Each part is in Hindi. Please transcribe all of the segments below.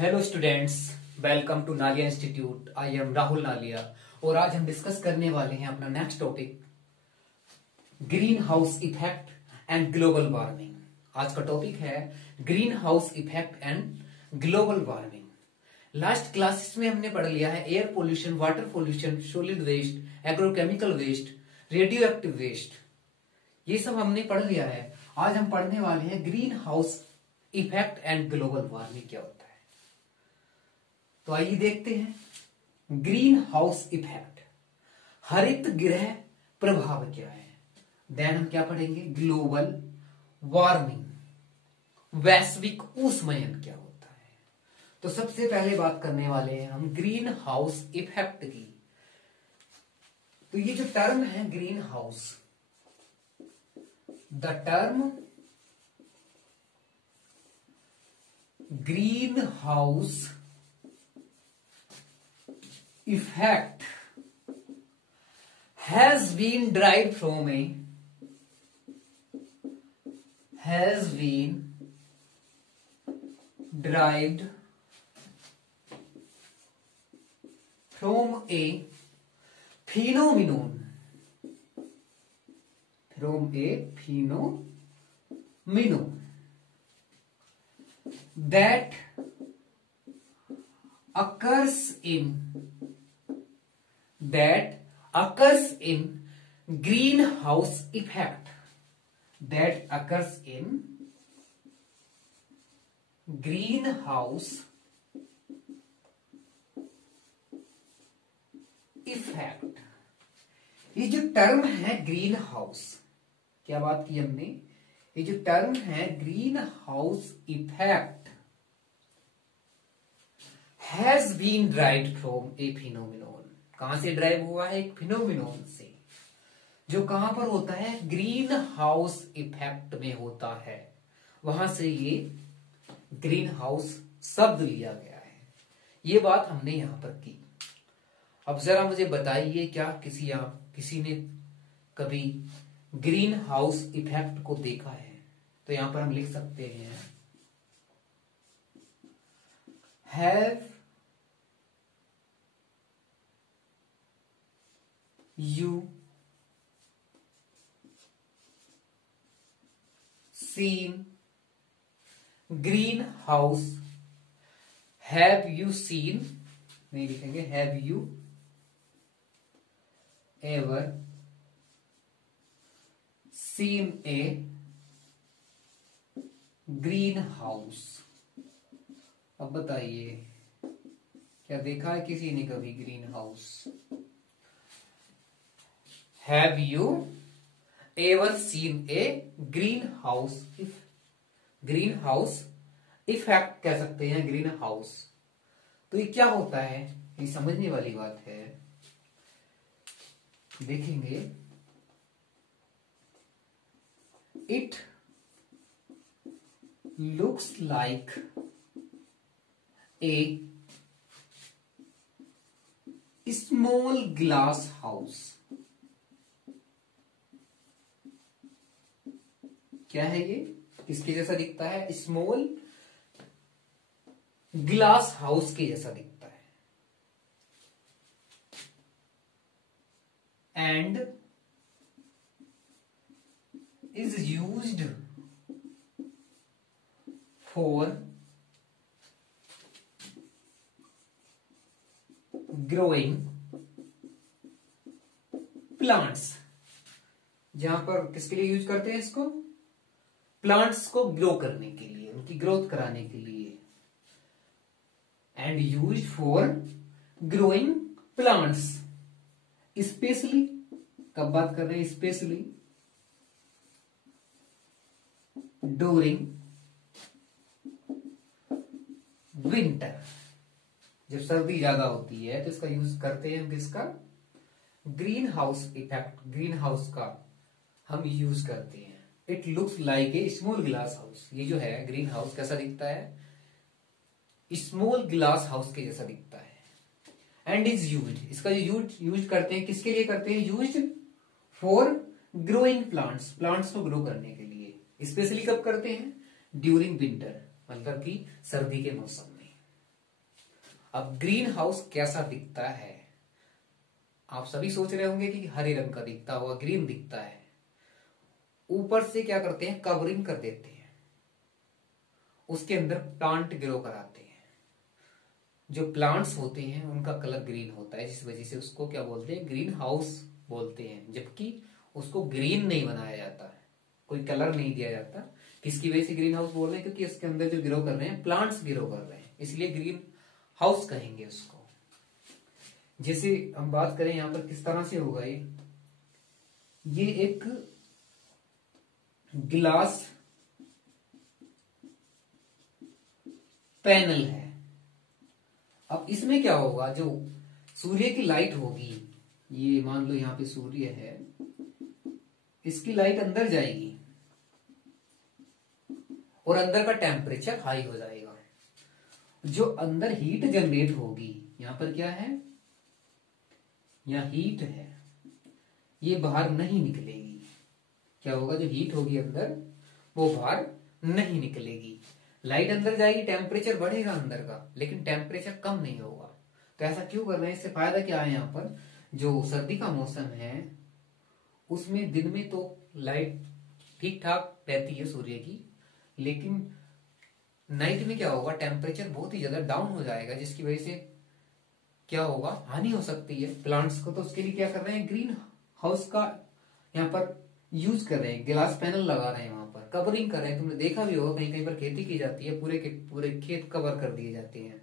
Hello students, welcome to Nalia institute. I am Rahul Nalia और आज हम डिस्कस करने वाले हैं अपना next topic green house effect and global warming. आज का टॉपिक है green house effect and global warming. Last classes में हमने पढ़ लिया है air pollution, water pollution, solid waste, agrochemical waste, radioactive waste, ये सब हमने पढ़ लिया है। आज हम पढ़ने वाले हैं green house effect and global warming क्या होता है। तो आइए देखते हैं ग्रीन हाउस इफेक्ट, हरित गृह प्रभाव क्या है। देन हम क्या पढ़ेंगे, ग्लोबल वार्मिंग, वैश्विक ऊष्मायन क्या होता है। तो सबसे पहले बात करने वाले हैं हम ग्रीन हाउस इफेक्ट की। तो ये जो टर्म है green house, the term green house effect has been derived from a phenomenon that occurs in greenhouse effect, ये जो टर्म है ग्रीन हाउस, क्या बात की हमने, ये जो टर्म है green house effect has been drived from a phenomenon. कहां से ड्राइव हुआ है? एक फिनोमिनोन से, जो कहां पर होता है? ग्रीन हाउस इफेक्ट में होता है। वहां से ये ग्रीन हाउस शब्द लिया गया है। ये बात हमने यहां पर की। अब जरा मुझे बताइए, क्या किसी ने कभी ग्रीन हाउस इफेक्ट को देखा है? तो यहां पर हम लिख सकते हैं have you seen greenhouse? Have you seen, नहीं लिखेंगे, have you ever seen a greenhouse? अब बताइए, क्या देखा है किसी ने कभी green house? Have you ever seen a greenhouse effect कह सकते हैं ग्रीन हाउस। तो ये क्या होता है, ये समझने वाली बात है। देखेंगे, it looks like a small glass house। क्या है ये? किसके जैसा दिखता है? स्मॉल ग्लास हाउस के जैसा दिखता है। And is used for growing plants. जहां पर किसके लिए यूज करते हैं इसको? प्लांट्स को ग्रो करने के लिए, उनकी ग्रोथ कराने के लिए। And used for growing plants, specially, कब बात कर रहे हैं? स्पेशली ड्यूरिंग विंटर, जब सर्दी ज्यादा होती है तो इसका यूज करते हैं हम। किसका? Green house effect, green house का हम यूज करते हैं। It looks like a small glass house. ये जो है ग्रीन हाउस कैसा दिखता है? स्मॉल ग्लास हाउस के जैसा दिखता है। एंड इज यूज्ड, इसका जो यूज करते हैं, किसके लिए करते हैं? Used for growing plants, plants को ग्रो करने के लिए। स्पेशली कब करते हैं? ड्यूरिंग विंटर, मतलब कि सर्दी के मौसम में। अब ग्रीन हाउस कैसा दिखता है? आप सभी सोच रहे होंगे कि हरे रंग का दिखता होगा, ग्रीन दिखता है। ऊपर से क्या करते हैं, कवरिंग कर देते हैं, उसके अंदर प्लांट ग्रो कराते हैं। जो प्लांट्स होते हैं उनका कलर ग्रीन होता है, जिस वजह से उसको क्या बोलते हैं, ग्रीन हाउस बोलते हैं। जबकि उसको ग्रीन नहीं बनाया जाता है, कोई कलर नहीं दिया जाता। किसकी वजह से ग्रीन हाउस बोल रहे हैं? क्योंकि इसके अंदर जो ग्रो कर रहे हैं, प्लांट्स ग्रो कर रहे हैं, इसलिए ग्रीन हाउस कहेंगे उसको। जैसे हम बात करें यहां पर किस तरह से होगा ये एक ग्लास पैनल है। अब इसमें क्या होगा, जो सूर्य की लाइट होगी, ये मान लो यहां पे सूर्य है, इसकी लाइट अंदर जाएगी और अंदर का टेम्परेचर हाई हो जाएगा। जो अंदर हीट जनरेट होगी, यहां पर क्या है, यहां हीट है, ये बाहर नहीं निकलेगी। क्या होगा, जो हीट होगी अंदर वो बाहर नहीं निकलेगी। लाइट अंदर जाएगी, टेम्परेचर बढ़ेगा अंदर का, लेकिन टेम्परेचर कम नहीं होगा। तो ऐसा क्यों कर रहे हैं? इससे फायदा क्या है? यहाँ पर जो सर्दी का मौसम है उसमें दिन में तो लाइट ठीक ठाक रहती है सूर्य की, लेकिन नाइट में क्या होगा, टेम्परेचर बहुत ही ज्यादा डाउन हो जाएगा, जिसकी वजह से क्या होगा, हानि हो सकती है प्लांट्स को। तो उसके लिए क्या कर रहे हैं, ग्रीन हाउस का यहाँ पर यूज कर रहे हैं, ग्लास पैनल लगा रहे हैं, वहां पर कवरिंग कर रहे हैं। तुमने देखा भी होगा कहीं कहीं पर खेती की जाती है, पूरे के पूरे खेत कवर कर दिए जाते हैं,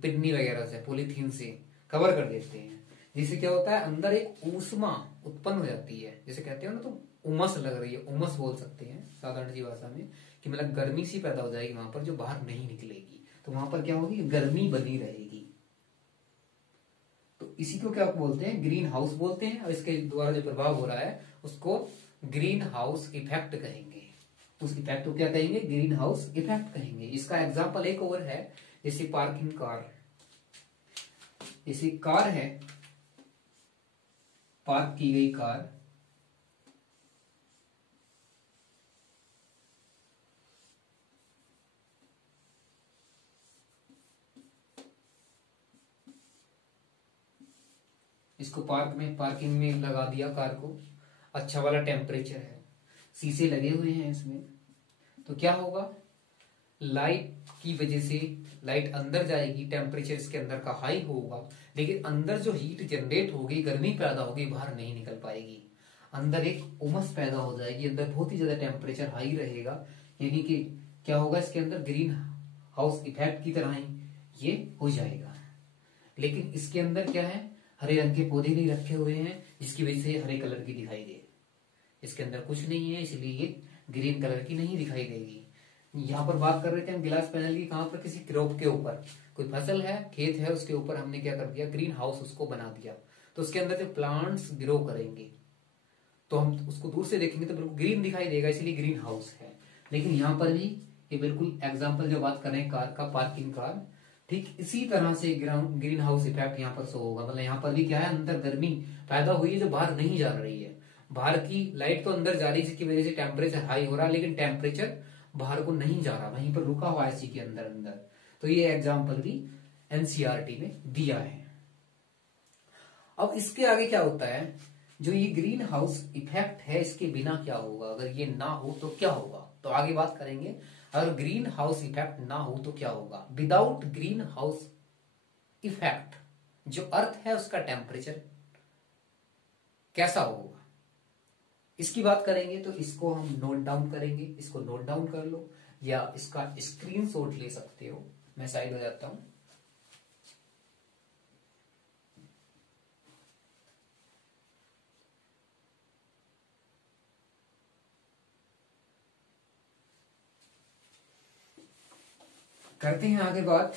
पिन्नी वगैरह से, पॉलीथीन से कवर कर देते हैं। जिससे क्या होता है, अंदर एक ऊष्मा उत्पन्न हो जाती है, जैसे कहते हो ना, तो उमस लग रही है, उमस बोल सकते हैं साधारण सी भाषा में, कि मतलब गर्मी सी पैदा हो जाएगी वहां पर, जो बाहर नहीं निकलेगी। तो वहां पर क्या होगी, गर्मी बनी रहेगी। तो इसी को क्या बोलते हैं, ग्रीन हाउस बोलते हैं। और इसके द्वारा जो प्रभाव हो रहा है उसको ग्रीन हाउस इफेक्ट कहेंगे। उस इफेक्ट को क्या कहेंगे, ग्रीन हाउस इफेक्ट कहेंगे। इसका एग्जांपल एक और है, जैसे पार्किंग कार, जैसे कार है, पार्क की गई कार, इसको पार्क में, पार्किंग में लगा दिया कार को, अच्छा वाला टेम्परेचर है, शीशे लगे हुए हैं इसमें, तो क्या होगा, लाइट की वजह से लाइट अंदर जाएगी, टेम्परेचर इसके अंदर का हाई होगा, लेकिन अंदर जो हीट जनरेट होगी, गर्मी पैदा होगी, बाहर नहीं निकल पाएगी। अंदर एक उमस पैदा हो जाएगी, अंदर बहुत ही ज्यादा टेम्परेचर हाई रहेगा। यानी कि क्या होगा, इसके अंदर ग्रीन हाउस इफेक्ट की तरह ही ये हो जाएगा। लेकिन इसके अंदर क्या है, हरे रंग के पौधे नहीं रखे हुए हैं, जिसकी वजह से हरे कलर की दिखाई दे। इसके अंदर कुछ नहीं है, इसलिए ये ग्रीन कलर की नहीं दिखाई देगी। यहाँ पर बात कर रहे थे हम ग्लास पैनल की, कहां पर, किसी क्रॉप के ऊपर, कोई फसल है, खेत है, उसके ऊपर हमने क्या कर दिया, ग्रीन हाउस उसको बना दिया। तो उसके अंदर जो प्लांट्स ग्रो करेंगे, तो हम उसको दूर से देखेंगे तो बिल्कुल ग्रीन दिखाई देगा, इसलिए ग्रीन हाउस है। लेकिन यहाँ पर भी ये बिल्कुल एग्जाम्पल जो बात कर रहे हैं कार का, पार्किंग कार, ठीक इसी तरह से ग्रीन हाउस इफेक्ट यहाँ पर शो होगा। मतलब यहाँ पर भी क्या है, अंदर गर्मी पैदा हुई है जो बाहर नहीं जा रही है, बाहर की लाइट तो अंदर जा रही है, जिसकी वजह से टेम्परेचर हाई हो रहा है, लेकिन टेम्परेचर बाहर को नहीं जा रहा, वहीं पर रुका हुआ है इसी के अंदर अंदर। तो ये एग्जाम्पल भी एनसीईआरटी में दिया है। अब इसके आगे क्या होता है, जो ये ग्रीन हाउस इफेक्ट है, इसके बिना क्या होगा, अगर ये ना हो तो क्या होगा, तो आगे बात करेंगे। अगर ग्रीन हाउस इफेक्ट ना हो तो क्या होगा, विदाउट ग्रीन हाउस इफेक्ट जो अर्थ है उसका टेम्परेचर कैसा होगा, इसकी बात करेंगे। तो इसको हम नोट डाउन करेंगे, इसको नोट डाउन कर लो, या इसका स्क्रीनशॉट ले सकते हो। मैं साइड हो जाता हूं। करते हैं आगे बात।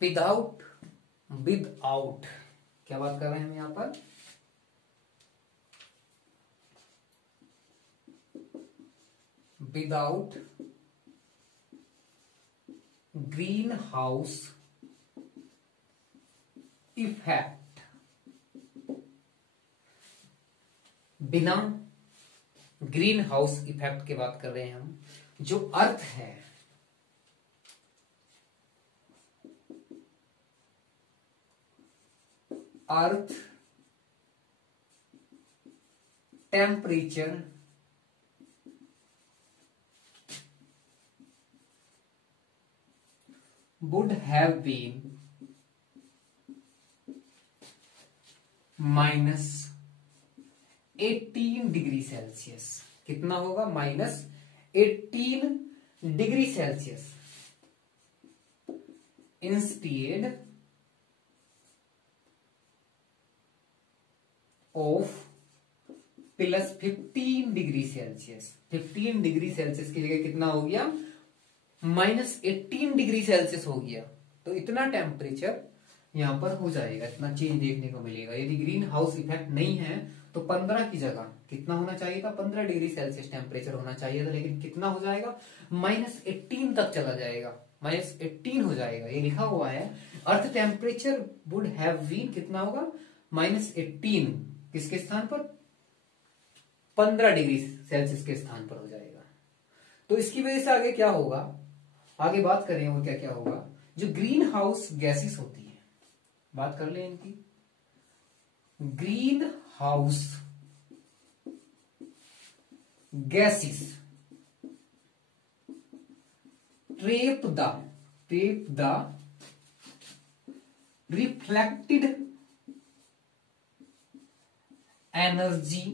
विदाउट, विद आउट, क्या बात कर रहे हैं हम यहां पर, विदाउट ग्रीन हाउस इफेक्ट, बिना ग्रीन हाउस इफेक्ट की बात कर रहे हैं हम, जो अर्थ है earth temperature would have been -18 degree Celsius. कितना होगा? -18 degree Celsius instead of +15 degree Celsius. 15 degree Celsius की जगह कितना हो गया? -18 डिग्री सेल्सियस हो गया। तो इतना टेम्परेचर यहां पर हो जाएगा, इतना चेंज देखने को मिलेगा। यदि ग्रीन हाउस इफेक्ट नहीं है तो 15 की जगह कितना होना चाहिए था? 15 डिग्री सेल्सियस टेम्परेचर होना चाहिए था, लेकिन कितना हो जाएगा? -18 तक चला जाएगा, -18 हो जाएगा। ये लिखा हुआ है earth temperature would have been, कितना होगा? -18 किसके स्थान पर? 15 डिग्री सेल्सियस के स्थान पर हो जाएगा। तो इसकी वजह से आगे क्या होगा, आगे बात करें वो क्या क्या होगा। जो ग्रीन हाउस गैसेस होती है, बात कर ले इनकी। Green house gases trap the reflected energy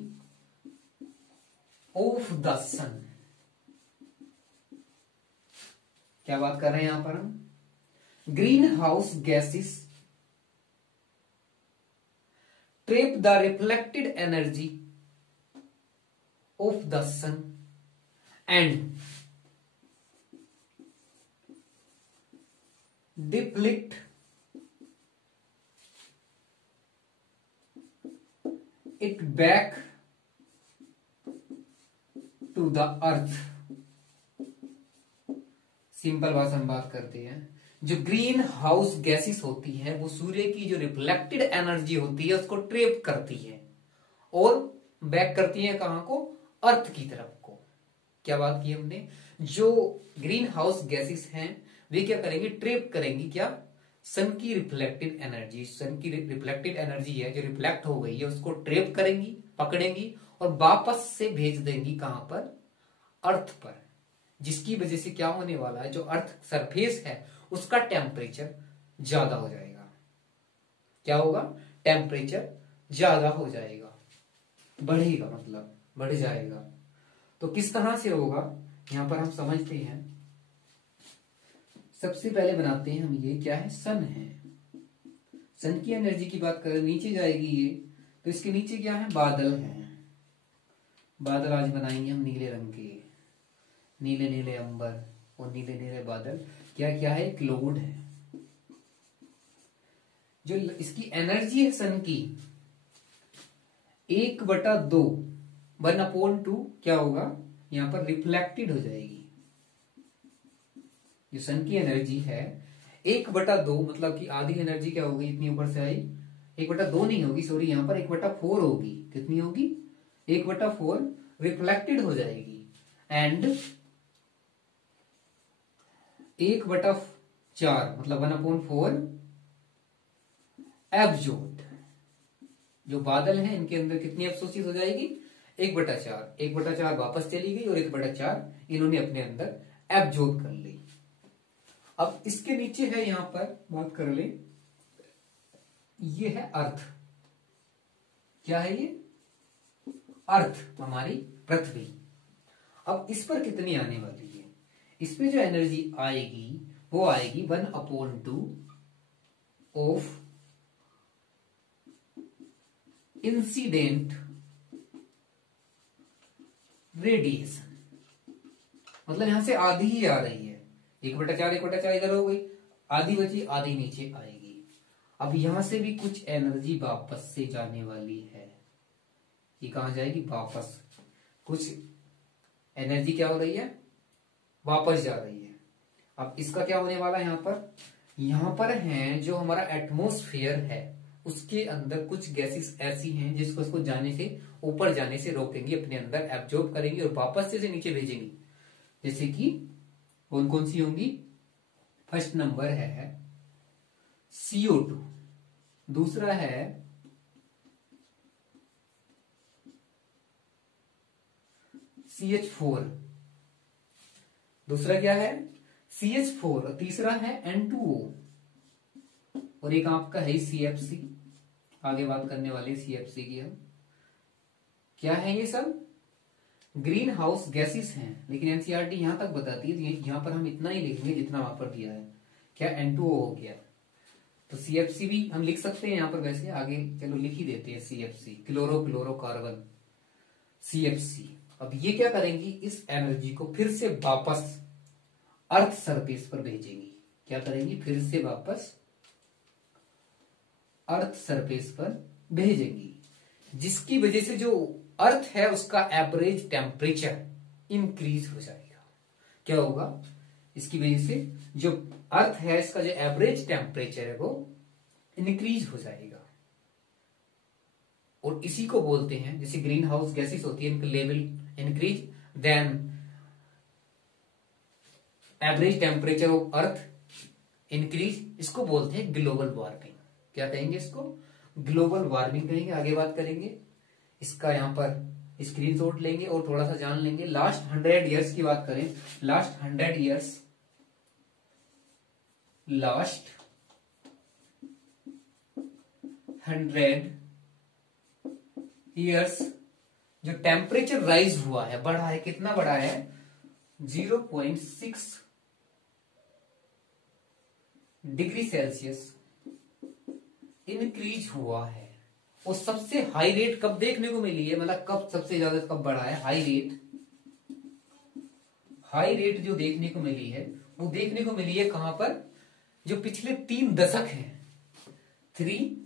of the sun. क्या बात कर रहे हैं यहां पर हम? Green house gases trap the reflected energy of the sun and deflect it back to the earth. Simple भाषा में बात करते हैं, जो ग्रीन हाउस गैसेस होती है वो सूर्य की जो रिफ्लेक्टेड एनर्जी होती है उसको ट्रैप करती है और बैक करती है कहां को? अर्थ की तरफ को। क्या बात की हमने? जो ग्रीन हाउस गैसेस हैं वे क्या करेंगे? ट्रैप करेंगी क्या? सन की रिफ्लेक्टेड एनर्जी। सन की रिफ्लेक्टेड एनर्जी है जो रिफ्लेक्ट हो गई है उसको ट्रैप करेंगी, पकड़ेंगी और वापस से भेज देंगी कहां पर? अर्थ पर। जिसकी वजह से क्या होने वाला है, जो अर्थ सरफेस है उसका टेम्परेचर ज्यादा हो जाएगा। क्या होगा? टेम्परेचर ज्यादा हो जाएगा, बढ़ेगा, मतलब बढ़ जाएगा। तो किस तरह से होगा यहां पर हम समझते हैं। सबसे पहले बनाते हैं हम, ये क्या है? सन है। सन की एनर्जी की बात करें, नीचे जाएगी ये, तो इसके नीचे क्या है? बादल है। बादल आज बनाएंगे हम नीले रंग के, नीले नीले अंबर और नीले नीले बादल। क्या क्या है? एक क्लाउड है। जो इसकी एनर्जी है सन की 1/2, 1/2 क्या होगा? यहां पर रिफ्लेक्टेड हो जाएगी। जो सन की एनर्जी है 1/2, मतलब कि आधी एनर्जी क्या होगी? इतनी ऊपर से आई, 1/2 नहीं होगी, सॉरी, यहां पर 1/4 होगी। कितनी होगी? 1/4 रिफ्लेक्टेड हो जाएगी एंड 1/4 मतलब 1/4 एब्जॉर्ब्ड। जो बादल हैं इनके अंदर कितनी अवशोषित हो जाएगी? 1/4। 1/4 वापस चली गई और 1/4 इन्होंने अपने अंदर एब्जॉर्ब कर ली। अब इसके नीचे है, यहां पर बात कर ले, ये है अर्थ। क्या है ये? अर्थ, हमारी पृथ्वी। अब इस पर कितनी आने वाली है? इस पे जो एनर्जी आएगी वो आएगी 1/2 ऑफ इंसिडेंट रेडिएशन। मतलब यहां से आधी ही आ रही है। 1/4 इधर हो गई, आधी बची, आधी नीचे आएगी। अब यहां से भी कुछ एनर्जी वापस से जाने वाली है। ये कहां जाएगी? वापस। कुछ एनर्जी क्या हो रही है, वापस जा रही है। अब इसका क्या होने वाला है, यहां पर है जो हमारा एटमॉस्फेयर है उसके अंदर कुछ गैसेस ऐसी हैं जिसको उसको जाने से, ऊपर जाने से रोकेंगी, अपने अंदर एब्जॉर्ब करेंगी और वापस से नीचे भेजेंगी। जैसे कि कौन कौन सी होंगी, फर्स्ट नंबर है CO2, दूसरा है CH4, दूसरा क्या है CH4, और तीसरा है N2O, और एक आपका है CFC। आगे बात करने वाले CFC की हम। क्या है ये सब, ग्रीन हाउस गैसेस हैं, लेकिन एनसीईआरटी यहां तक बताती है, यहां पर हम इतना ही लिखेंगे जितना वहां पर दिया है। क्या N2O हो गया, तो CFC भी हम लिख सकते हैं यहां पर, वैसे आगे चलो लिख ही देते हैं CFC, क्लोरो क्लोरोकार्बन, CFC। अब ये क्या करेंगी, इस एनर्जी को फिर से वापस अर्थ सरफेस पर भेजेंगी। क्या करेंगी, फिर से वापस अर्थ सरफेस पर भेजेंगी, जिसकी वजह से जो अर्थ है उसका एवरेज टेम्परेचर इंक्रीज हो जाएगा। क्या होगा, इसकी वजह से जो अर्थ है इसका जो एवरेज टेम्परेचर है वो इंक्रीज हो जाएगा। और इसी को बोलते हैं, जैसे ग्रीन हाउस गैसेस होती है, इनका level increase, then average temperature of earth increase, इसको बोलते हैं ग्लोबल वार्मिंग। क्या कहेंगे इसको, ग्लोबल वार्मिंग कहेंगे। आगे बात करेंगे इसका, यहां पर स्क्रीनशॉट लेंगे और थोड़ा सा जान लेंगे। लास्ट 100 ईयर्स की बात करें, लास्ट 100 ईयर्स, लास्ट 100 ईयर्स जो टेम्परेचर राइज हुआ है, बढ़ा है, कितना बढ़ा है, 0.6 डिग्री सेल्सियस इंक्रीज हुआ है। और सबसे हाई रेट कब देखने को मिली है, मतलब कब सबसे ज्यादा कब बढ़ा है, हाई रेट जो देखने को मिली है वो देखने को मिली है कहां पर, जो पिछले 3 दशक हैं, 3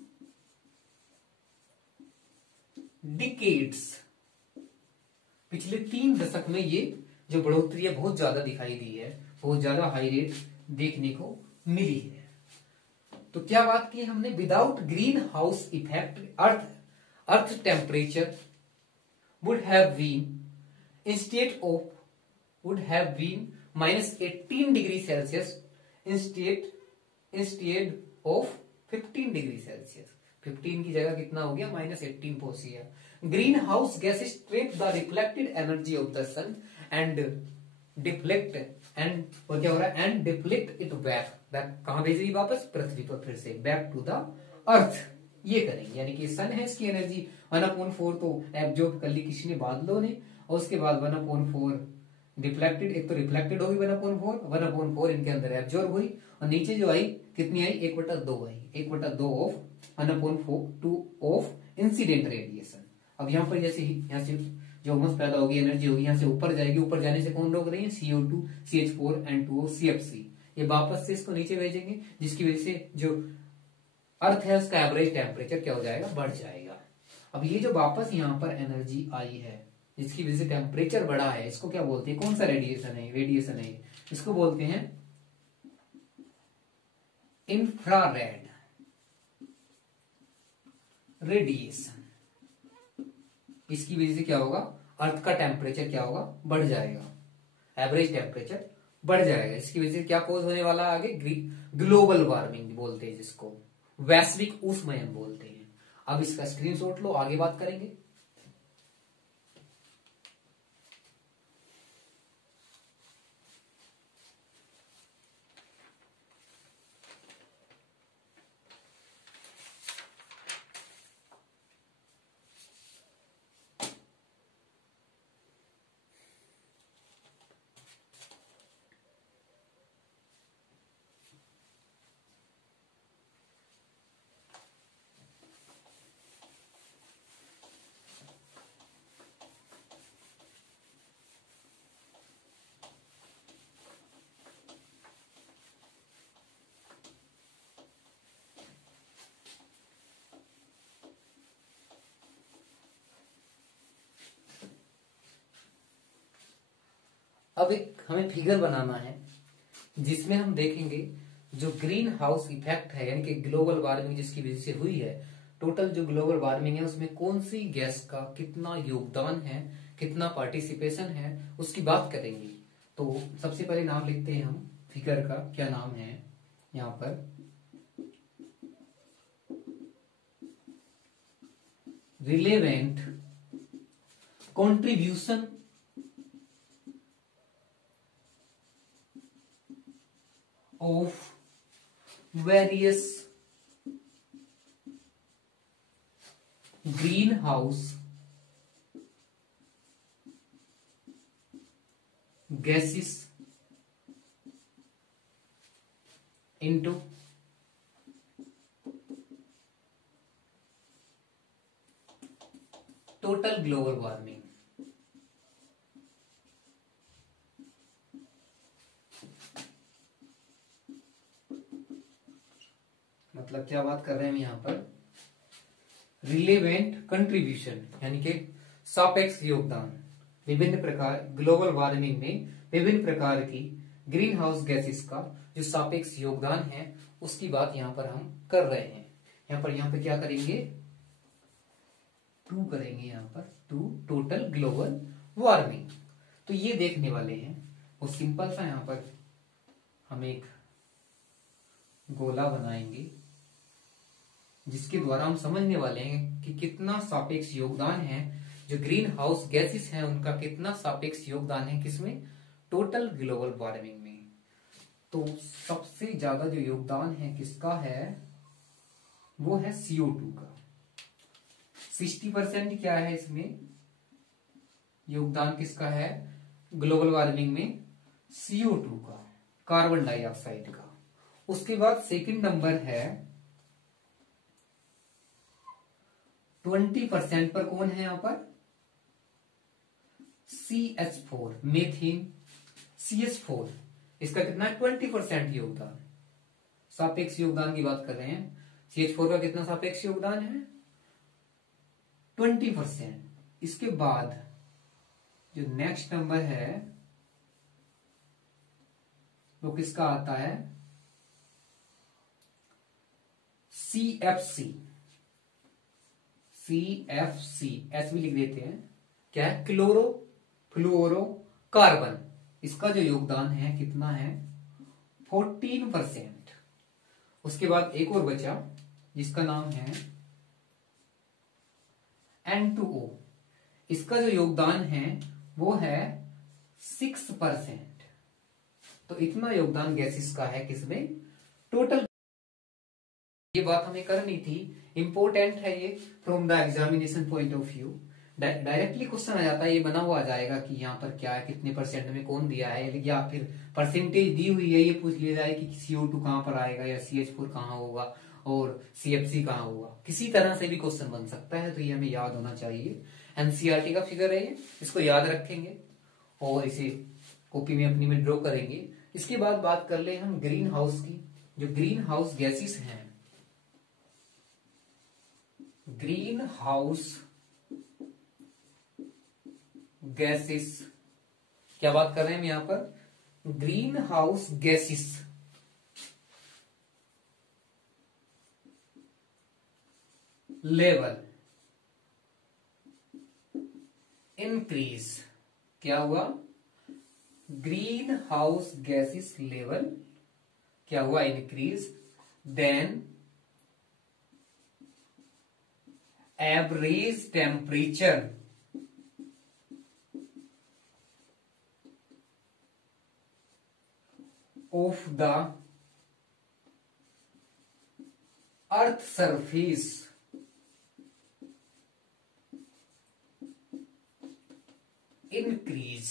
डिकेड्स, पिछले 3 दशक में ये जो बढ़ोतरी है बहुत ज्यादा दिखाई दी है, बहुत ज्यादा हाई रेट देखने को मिली है। तो क्या बात की हमने, without green house effect earth temperature would have been -18 degree Celsius instead of 15 degree Celsius. 15 की जगह कितना हो गया, -18 पहुंच गया। Green house gases trap the reflected energy of the sun and deflect, and और क्या हो रहा है, एंड डिफ्लेक्ट इट बैक, कहां भेज रही वापस, पृथ्वी पर, फिर से बैक टू द अर्थ। ये करेंगे, यानी कि सन है, इसकी एनर्जी 1/4 तो एब्जॉर्ब कर ली किसी ने, बादलों ने, और उसके बाद 1/4 रिफ्लेक्टेड, एक तो रिफ्लेक्टेड होगी 1/4 इनके अंदर एब्जॉर्ब हुई, और नीचे जो आई कितनी आई, 1/2 आई, 1/2 ऑफ 1/4 ऑफ इंसिडेंट रेडिएशन। अब यहाँ पर जैसे यहाँ से जो उमस पैदा होगी, एनर्जी होगी, यहाँ से ऊपर जाएगी, ऊपर जाने से कौन रोक रही है, CO2, CH4, N2O, CFC, ये वापस से इसको नीचे भेजेंगे, जिसकी वजह से जो अर्थ है उसका एवरेज टेम्परेचर क्या हो जाएगा, बढ़ जाएगा। अब ये जो वापस यहाँ पर एनर्जी आई है जिसकी वजह से टेम्परेचर बढ़ा है, इसको क्या बोलते हैं, कौन सा रेडिएशन है, इसको बोलते हैं इंफ्रारेड रेडिएशन। इसकी वजह से क्या होगा, अर्थ का टेम्परेचर क्या होगा, बढ़ जाएगा, एवरेज टेम्परेचर बढ़ जाएगा। इसकी वजह से क्या कोज होने वाला है आगे, ग्लोबल वार्मिंग बोलते हैं जिसको, वैश्विक ऊष्मायन बोलते हैं। अब इसका स्क्रीनशॉट लो, आगे बात करेंगे। अब एक हमें फिगर बनाना है जिसमें हम देखेंगे जो ग्रीन हाउस इफेक्ट है यानी कि ग्लोबल वार्मिंग जिसकी वजह से हुई है, टोटल जो ग्लोबल वार्मिंग है उसमें कौन सी गैस का कितना योगदान है, कितना पार्टिसिपेशन है, उसकी बात करेंगे। तो सबसे पहले नाम लिखते हैं हम फिगर का, क्या नाम है यहाँ पर, relevant contribution of various greenhouse gases into total global warming। मतलब क्या बात कर रहे हैं हम यहाँ पर, रिलेवेंट कंट्रीब्यूशन यानी कि सापेक्ष योगदान विभिन्न प्रकार ग्लोबल वार्मिंग में विभिन्न प्रकार की ग्रीन हाउस गैसेस का जो सापेक्ष योगदान है उसकी बात यहाँ पर हम कर रहे हैं। यहाँ पर क्या करेंगे, टू करेंगे यहाँ पर, टू टोटल ग्लोबल वार्मिंग। तो ये देखने वाले हैं, वो सिंपल सा यहाँ पर हम एक गोला बनाएंगे जिसके द्वारा हम समझने वाले हैं कि कितना सापेक्ष योगदान है, जो ग्रीन हाउस गैसेस हैं उनका कितना सापेक्ष योगदान है किसमें, टोटल ग्लोबल वार्मिंग में। तो सबसे ज्यादा जो योगदान है किसका है, वो है CO2 का। 60% क्या है इसमें योगदान किसका है ग्लोबल वार्मिंग में, CO2 का, कार्बन डाइऑक्साइड का। उसके बाद सेकंड नंबर है 20% पर कौन है यहां पर, CH4 मीथेन, CH4 इसका कितना है 20% योगदान, सापेक्ष योगदान की बात कर रहे हैं। CH4 का कितना सापेक्ष योगदान है 20%। इसके बाद जो नेक्स्ट नंबर है वो किसका आता है, CFC, एस भी लिख देते हैं, क्या है क्लोरो फ्लोरो कार्बन, इसका जो योगदान है कितना है 14%। उसके बाद एक और बचा जिसका नाम है N2O, इसका जो योगदान है वो है 6%। तो इतना योगदान गैसेस का है किसमें, टोटल। ये बात हमें करनी थी, इंपॉर्टेंट है ये from the examination point of view. Directly question आ जाता है, ये बना हुआ आ जाएगा कि यहाँ पर क्या है, कितने परसेंट में कौन दिया है, या फिर परसेंटेज दी हुई है ये पूछ लिया जाए कि CO2 कहाँ पर आएगा या CH4 कहाँ होगा और CFC कहाँ होगा। किसी तरह से भी क्वेश्चन बन सकता है, तो ये हमें याद होना चाहिए। NCERT का फिगर है ये, इसको याद रखेंगे और इसे कॉपी में अपनी में ड्रॉ करेंगे। इसके बाद बात कर ले हम ग्रीन हाउस की। जो ग्रीन हाउस गैसेस हैं, ग्रीन हाउस गैसेस, क्या बात कर रहे हैं हम यहां पर, green house gases level increase. क्या हुआ, ग्रीन हाउस गैसेस लेवल क्या हुआ, increase, then average temperature of the earth surface increase.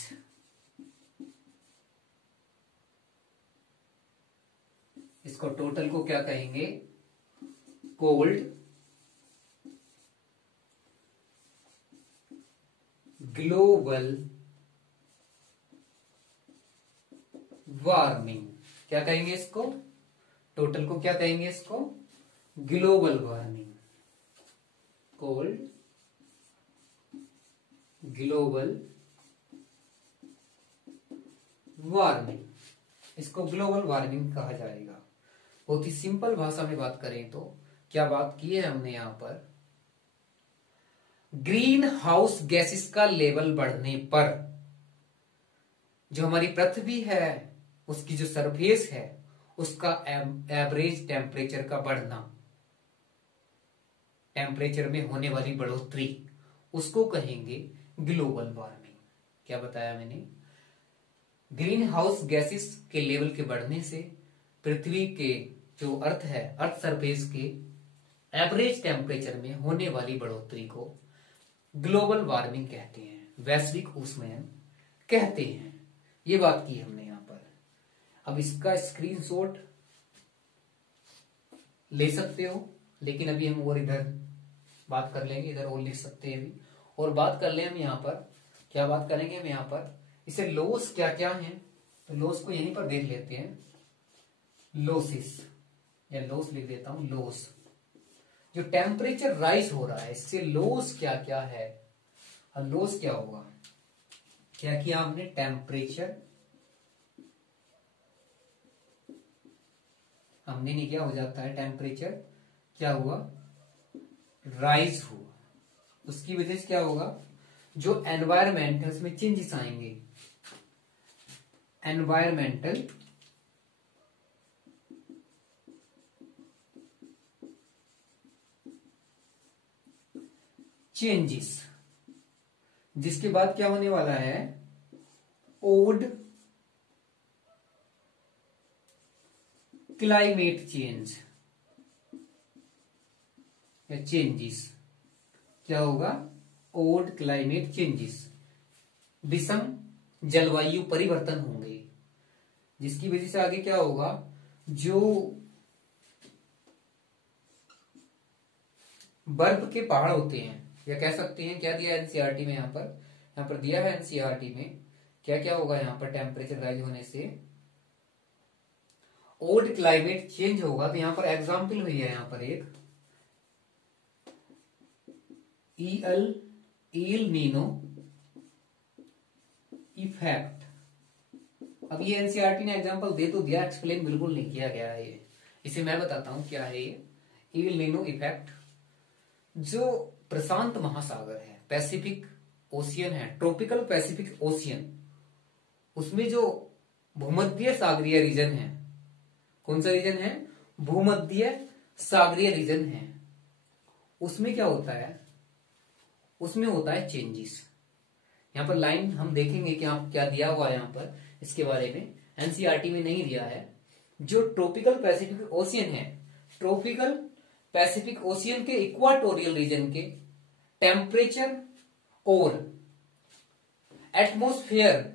इसको टोटल को क्या कहेंगे, कोल्ड ग्लोबल वार्मिंग। क्या कहेंगे इसको, टोटल को क्या कहेंगे इसको, global warming, cold global warming, इसको ग्लोबल वार्मिंग कहा जाएगा। बहुत ही सिंपल भाषा में बात करें तो क्या बात की है हमने यहां पर, ग्रीन हाउस गैसेस का लेवल बढ़ने पर जो हमारी पृथ्वी है उसकी जो सरफेस है उसका एवरेज टेम्परेचर का बढ़ना, टेम्परेचर में होने वाली बढ़ोतरी, उसको कहेंगे ग्लोबल वार्मिंग। क्या बताया मैंने, ग्रीन हाउस गैसेस के लेवल के बढ़ने से पृथ्वी के जो अर्थ है, अर्थ सरफेस के एवरेज टेम्परेचर में होने वाली बढ़ोतरी को ग्लोबल वार्मिंग कहते हैं, वैश्विक ऊष्मायन कहते हैं। ये बात की हमने यहां पर। अब इसका स्क्रीनशॉट ले सकते हो, लेकिन अभी हम और इधर बात कर लेंगे, इधर और लिख सकते हैं अभी। और बात कर ले हम यहां पर, क्या बात करेंगे हम यहां पर, इसे लॉस क्या क्या है, तो लॉस को यहीं पर देख लेते हैं। लॉसेस या लॉस लिख देता हूं, लॉस, जो टेम्परेचर राइज हो रहा है इससे लॉस क्या क्या है। अब लॉस क्या होगा, क्या किया हमने, टेम्परेचर हमने नहीं, क्या हो जाता है, टेम्परेचर क्या हुआ, राइज हुआ, उसकी वजह से क्या होगा, जो एनवायरमेंट है उसमें चेंजेस आएंगे, एनवायरमेंटल चेंजेस, जिसके बाद क्या होने वाला है, ओड क्लाइमेट चेंज या चेंजेस, क्या होगा, ओड क्लाइमेट चेंजेस, विषम जलवायु परिवर्तन होंगे, जिसकी वजह से आगे क्या होगा, जो बर्फ के पहाड़ होते हैं, या कह सकते हैं, क्या दिया एनसीईआरटी में, यहां पर दिया है एनसीईआरटी में, क्या क्या होगा यहां पर, टेम्परेचर राइज होने से ओल्ड क्लाइमेट चेंज होगा। तो यहां पर एग्जाम्पल हुई है, यहां पर एक इल नीनो इफेक्ट। अब ये एनसीईआरटी ने एग्जाम्पल दे तो दिया, एक्सप्लेन बिल्कुल नहीं किया गया है ये, इसे मैं बताता हूं क्या है ये इल नीनो इफेक्ट। जो प्रशांत महासागर है, पैसिफिक ओशियन है, ट्रॉपिकल पैसिफिक ओशियन, उसमें जो भूमध्य सागरीय रीजन है, कौन सा रीजन है, भूमध्य सागरीय रीजन है, उसमें क्या होता है, उसमें होता है चेंजेस। यहां पर लाइन हम देखेंगे कि आप क्या दिया हुआ है यहां पर, इसके बारे में एनसीईआरटी में नहीं दिया है। जो ट्रॉपिकल पैसिफिक ओशियन है, ट्रॉपिकल पैसिफिक ओशियन के इक्वाटोरियल रीजन के टेम्परेचर और एटमॉस्फेयर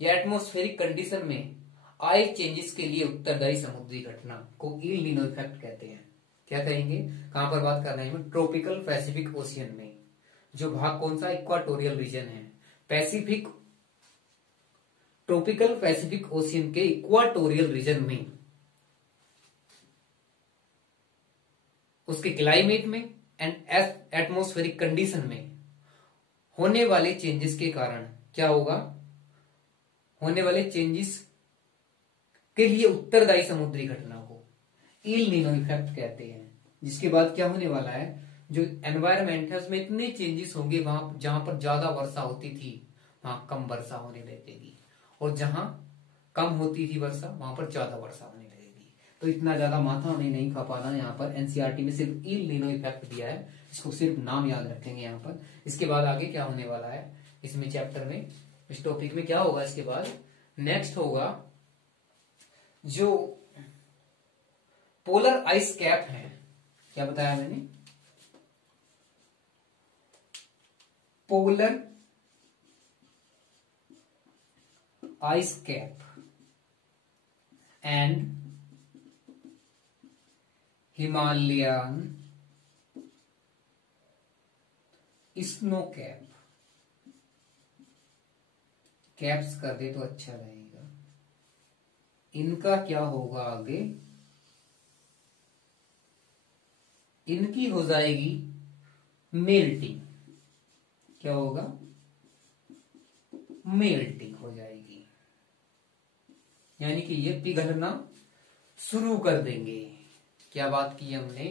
या एटमॉस्फेरिक कंडीशन में आए चेंजेस के लिए उत्तरदायी समुद्री घटना को इल नीनो इफेक्ट कहते हैं। क्या कहेंगे, कहां पर बात कर रहे हैं, ट्रॉपिकल पैसिफिक ओशियन में, जो भाग कौन सा, इक्वाटोरियल रीजन है, पैसिफिक, ट्रॉपिकल पैसिफिक ओशियन के इक्वाटोरियल रीजन में, उसके क्लाइमेट में एंड एटमॉस्फेरिक कंडीशन में होने वाले चेंजेस के कारण क्या होगा, होने वाले चेंजेस के लिए उत्तरदायी समुद्री घटना को इल नीनो इफेक्ट कहते हैं। जिसके बाद क्या होने वाला है, जो एनवायरमेंट है उसमें इतने चेंजेस होंगे, वहां जहां पर ज्यादा वर्षा होती थी वहां कम वर्षा होने लगेगी, और जहां कम होती थी वर्षा वहां पर ज्यादा वर्षा होने लगेगी। तो इतना ज्यादा माथा हमें नहीं खा पाना, यहाँ पर एनसीईआरटी में सिर्फ इल नीनो इफेक्ट दिया है, इसको सिर्फ नाम याद रखेंगे यहाँ पर। इसके बाद आगे क्या होने वाला है इसमें चैप्टर में, इस टॉपिक में क्या होगा, इसके बाद नेक्स्ट होगा जो पोलर आइस कैप है। क्या बताया मैंने, polar ice cap and Himalayan snow cap, caps कर दे तो अच्छा रहेगा। इनका क्या होगा आगे, इनकी हो जाएगी मेल्टिंग, क्या होगा, मेल्टिंग हो जाएगी। यानी कि ये पिघलना शुरू कर देंगे। क्या बात की हमने,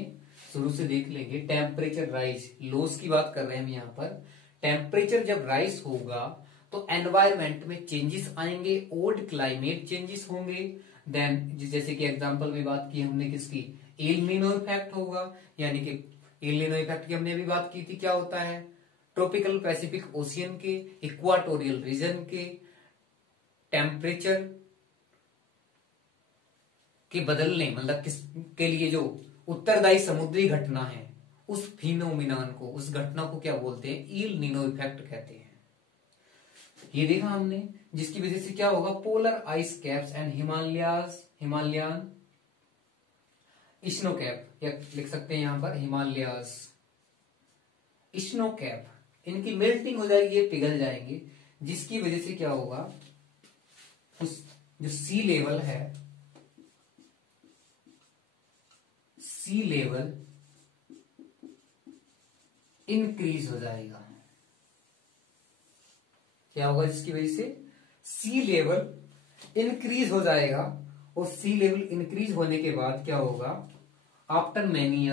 शुरू से देख लेंगे। टेम्परेचर राइज, लॉस की बात कर रहे हैं हम यहाँ पर। टेम्परेचर जब राइज होगा तो एनवायरमेंट में चेंजेस आएंगे, ओल्ड क्लाइमेट चेंजेस होंगे। देन जैसे कि एग्जांपल में बात की हमने किसकी, एल नीनो इफेक्ट होगा। यानी कि एल नीनो इफेक्ट की हमने अभी बात की थी, क्या होता है, ट्रॉपिकल पैसिफिक ओशियन के इक्वाटोरियल रीजन के टेम्परेचर के बदलने, मतलब किसके लिए, जो उत्तरदायी समुद्री घटना है, उस फिनोमिनन को, उस घटना को क्या बोलते हैं, एल नीनो इफेक्ट कहते हैं। ये देखा हमने, जिसकी वजह से क्या होगा, polar ice caps and Himalayan snow cap, या लिख सकते हैं यहां पर हिमालयास स्नो कैप, इनकी मेल्टिंग हो जाएगी, ये पिघल जाएंगे, जिसकी वजह से क्या होगा, उस जो सी लेवल है, सी लेवल इंक्रीज हो जाएगा। क्या होगा, जिसकी वजह से सी लेवल इंक्रीज हो जाएगा। और सी लेवल इंक्रीज होने के बाद क्या होगा, after many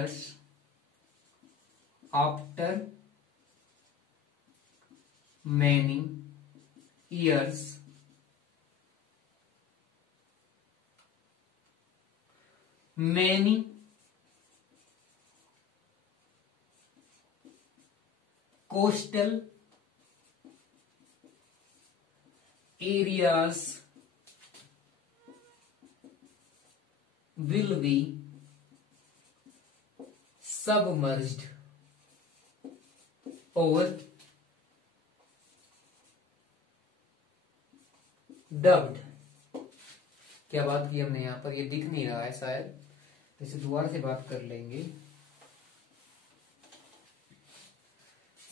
years many coastal areas will be submerged or dubbed। क्या बात की हमने यहां पर, ये दिख नहीं रहा है शायद, इसे दोबारा से बात कर लेंगे।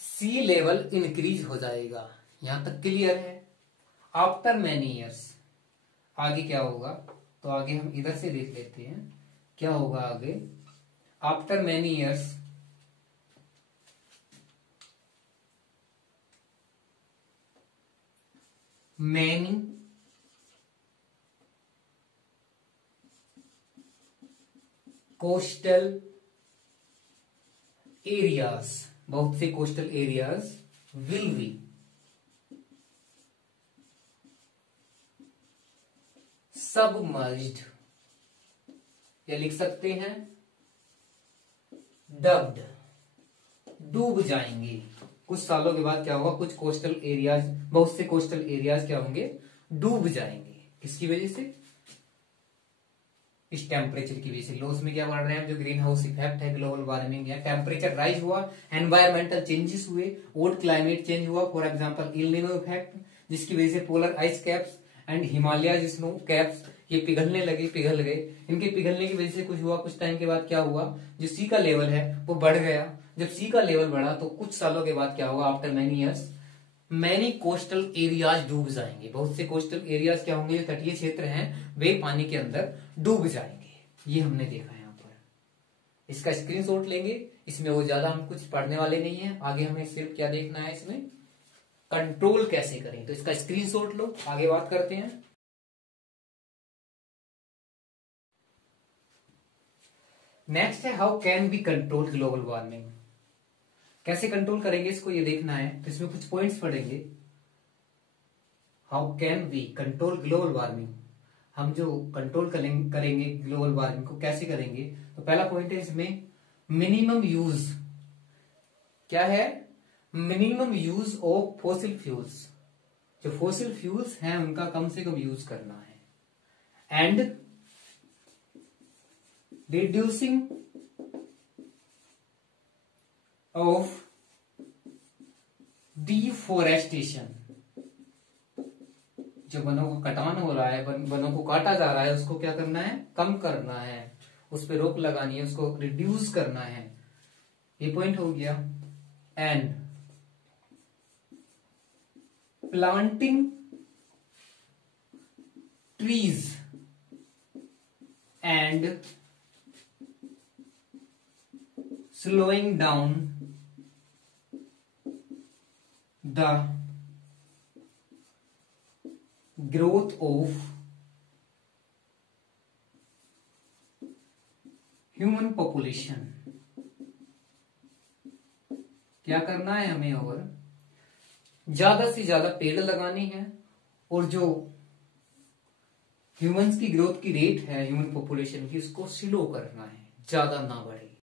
सी लेवल इंक्रीज हो जाएगा, यहां तक क्लियर है। आफ्टर मैनी ईयर्स, आगे क्या होगा, तो आगे हम इधर से देख लेते हैं क्या होगा आगे। After many years many coastal areas, बहुत से coastal areas will be submerged, या लिख सकते हैं डब्ड, डूब जाएंगे। कुछ सालों के बाद क्या होगा, कुछ कोस्टल एरियाज, बहुत से कोस्टल एरियाज क्या होंगे, डूब जाएंगे। किसकी वजह से, इस टेम्परेचर की वजह से। लॉस में क्या बढ़ रहे हैं, जो ग्रीन हाउस इफेक्ट है, ग्लोबल वार्मिंग, या टेम्परेचर राइज हुआ, एनवायरमेंटल चेंजेस हुए, ओल्ड क्लाइमेट चेंज हुआ, for example El Nino effect, जिसकी वजह से polar ice caps and Himalaya snow caps ये पिघलने लगे, पिघल गए। इनके पिघलने की वजह से कुछ हुआ, कुछ टाइम के बाद क्या हुआ, जो सी का लेवल है वो बढ़ गया। जब सी का लेवल बढ़ा तो कुछ सालों के बाद क्या होगा, after many years many coastal areas डूब जाएंगे। बहुत से कोस्टल एरियाज क्या होंगे, जो तटीय क्षेत्र हैं, वे पानी के अंदर डूब जाएंगे। ये हमने देखा यहाँ पर, इसका स्क्रीनशॉट लेंगे। इसमें वो ज्यादा हम कुछ पढ़ने वाले नहीं है, आगे हमें सिर्फ क्या देखना है, इसमें कंट्रोल कैसे करें। तो इसका स्क्रीनशॉट लो, आगे बात करते हैं। नेक्स्ट है, how can be control global warming, कैसे कंट्रोल करेंगे इसको, ये देखना है। तो इसमें कुछ पॉइंट्स पढ़ेंगे। How can be control global warming, हम जो कंट्रोल करेंगे ग्लोबल वार्मिंग को कैसे करेंगे। तो पहला पॉइंट है इसमें मिनिमम यूज, क्या है, minimum use of fossil fuels, जो फॉसिल फ्यूल्स हैं उनका कम से कम यूज करना है। एंड रिड्यूसिंग ऑफ डिफोरेस्टेशन, जो वनों का कटान हो रहा है, वनों को काटा जा रहा है, उसको क्या करना है, कम करना है, उस पर रोक लगानी है, उसको रिड्यूस करना है। ये पॉइंट हो गया। And planting trees and slowing down the growth of human population, क्या करना है हमें, और ज्यादा से ज्यादा पेड़ लगाने हैं, और जो ह्यूमंस की ग्रोथ की रेट है ह्यूमन पॉपुलेशन की, उसको स्लो करना है, ज्यादा ना बढ़े।